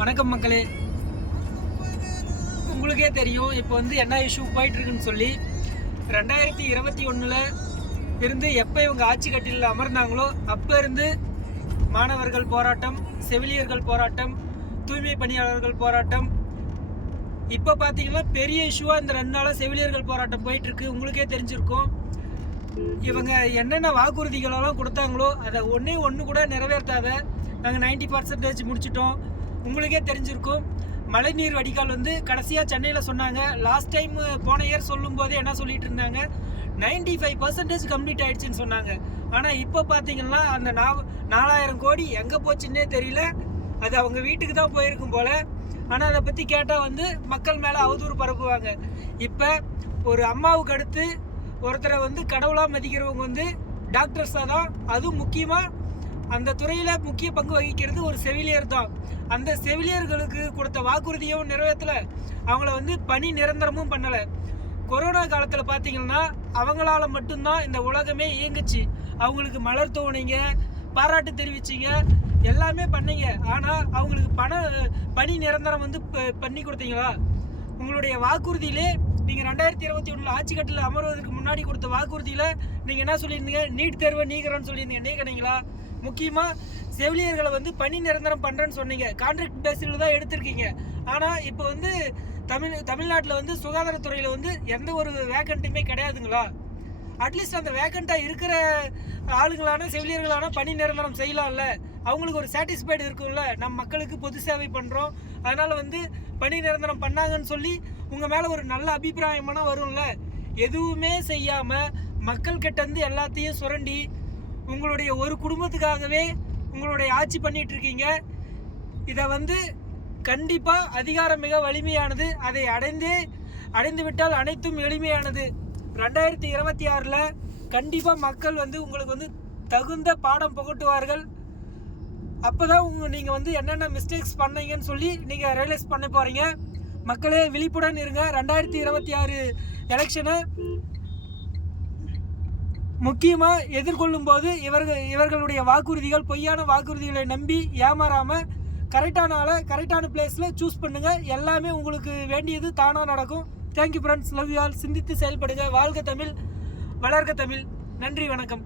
வணக்கம் மக்களே, உங்களுக்கே தெரியும் இப்போ என்ன இஷ்யூ போயிட்டு இருக்குன்னு சொல்லி 2021 இருந்து எப்போ இவங்க ஆட்சி கட்டிலில் அமர்ந்தாங்களோ அப்போ இருந்து மாணவர்கள் போராட்டம், செவிலியர்கள் போராட்டம், தூய்மை பணியாளர்கள் போராட்டம், இப்போ பார்த்தீங்கன்னா பெரிய இஷ்யூவாக இந்த 2 நாளாக செவிலியர்கள் போராட்டம் போயிட்டுருக்கு. உங்களுக்கே தெரிஞ்சிருக்கும் இவங்க என்னென்ன வாக்குறுதிகளெல்லாம் கொடுத்தாங்களோ அதை ஒன்று கூட நிறைவேற்றாத நாங்கள் 90% முடிச்சிட்டோம். உங்களுக்கே தெரிஞ்சிருக்கும் மழைநீர் வடிகால் கடைசியாக சென்னையில் சொன்னாங்க. லாஸ்ட் டைம் போன இயர் சொல்லும் போதே என்ன சொல்லிட்டு இருந்தாங்க, 95% கம்ப்ளீட் ஆயிடுச்சுன்னு சொன்னாங்க. ஆனால் இப்போ பார்த்தீங்கன்னா அந்த 4000 கோடி எங்கே போச்சுன்னே தெரியல. அது அவங்க வீட்டுக்கு தான் போயிருக்கும் போல். ஆனால் அதை பற்றி கேட்டால் மக்கள் மேலே அவதூறு பரப்புவாங்க. இப்போ ஒரு அம்மாவுக்கு அடுத்து ஒருத்தரை கடவுளாக மதிக்கிறவங்க டாக்டர்ஸாக தான். அதுவும் முக்கியமாக அந்த துறையில் முக்கிய பங்கு வகிக்கிறது ஒரு செவிலியர் தான். அந்த செவிலியர்களுக்கு கொடுத்த வாக்குறுதியும் நிறைவேற்றலை, அவங்கள பணி நிரந்தரமும் பண்ணலை. கொரோனா காலத்தில் பார்த்தீங்கன்னா அவங்களால மட்டும்தான் இந்த உலகமே இயங்குச்சு. அவங்களுக்கு மலர் தோணிங்க, பாராட்டு தெரிவிச்சிங்க, எல்லாமே பண்ணீங்க. ஆனால் அவங்களுக்கு பணி நிரந்தரம் பண்ணி கொடுத்தீங்களா? உங்களுடைய வாக்குறுதியிலே நீங்கள் 2021 ஆட்சி கட்டில் அமர்வதற்கு முன்னாடி கொடுத்த வாக்குறுதியில் நீங்கள் என்ன சொல்லியிருந்தீங்க, நீட் தேர்வை நீக்கிறோன்னு சொல்லியிருந்தீங்க. நீக்கினீங்களா? முக்கியமாக செவிலியர்களை பணி நிரந்தரம் பண்ணுறேன்னு சொன்னீங்க. கான்ட்ராக்ட் பேஸில் தான் எடுத்திருக்கீங்க. ஆனால் இப்போ தமிழ்நாட்டில் சுகாதாரத்துறையில் எந்த ஒரு வேக்கண்ட்டுமே கிடையாதுங்களா? அட்லீஸ்ட் அந்த வேக்கண்ட்டாக இருக்கிற ஆளுங்களான செவிலியர்களான பணி நிரந்தரம் செய்யலாம்ல. அவங்களுக்கு ஒரு சாட்டிஸ்ஃபைடு இருக்கும்ல, நம்ம மக்களுக்கு பொது சேவை பண்ணுறோம், அதனால் பணி நிரந்தரம் பண்ணாங்கன்னு சொல்லி உங்கள் மேலே ஒரு நல்ல அபிப்பிராயமான வரும்ல. எதுவுமே செய்யாமல் மக்கள் கிட்ட எல்லாத்தையும் சுரண்டி உங்களுடைய ஒரு குடும்பத்துக்காகவே உங்களுடைய ஆட்சி பண்ணிட்டு இருக்கீங்க. இதை கண்டிப்பாக அதிகாரம் மிக வலிமையானது. அதை அடைந்து விட்டால் அனைத்தும் எளிமையானது. 2026 கண்டிப்பாக மக்கள் உங்களுக்கு தகுந்த பாடம் புகட்டுவார்கள். அப்போ தான் நீங்கள் என்னென்ன மிஸ்டேக்ஸ் பண்ணீங்கன்னு சொல்லி நீங்கள் ரியலைஸ் பண்ண போகிறீங்க. மக்களே விழிப்புடன் இருங்க. 2026 எலெக்ஷனை முக்கியமாக எதிர்கொள்ளும் போது இவர்களுடைய வாக்குறுதிகள், பொய்யான வாக்குறுதிகளை நம்பி ஏமாறாமல் கரெக்டான ஆளை கரெக்டான பிளேஸில் சூஸ் பண்ணுங்கள். எல்லாமே உங்களுக்கு வேண்டியது தானாக நடக்கும். Thank you friends, love you all. சிந்தித்து செயல்படுங்க. வாழ்க தமிழ், வளர்க தமிழ். நன்றி, வணக்கம்.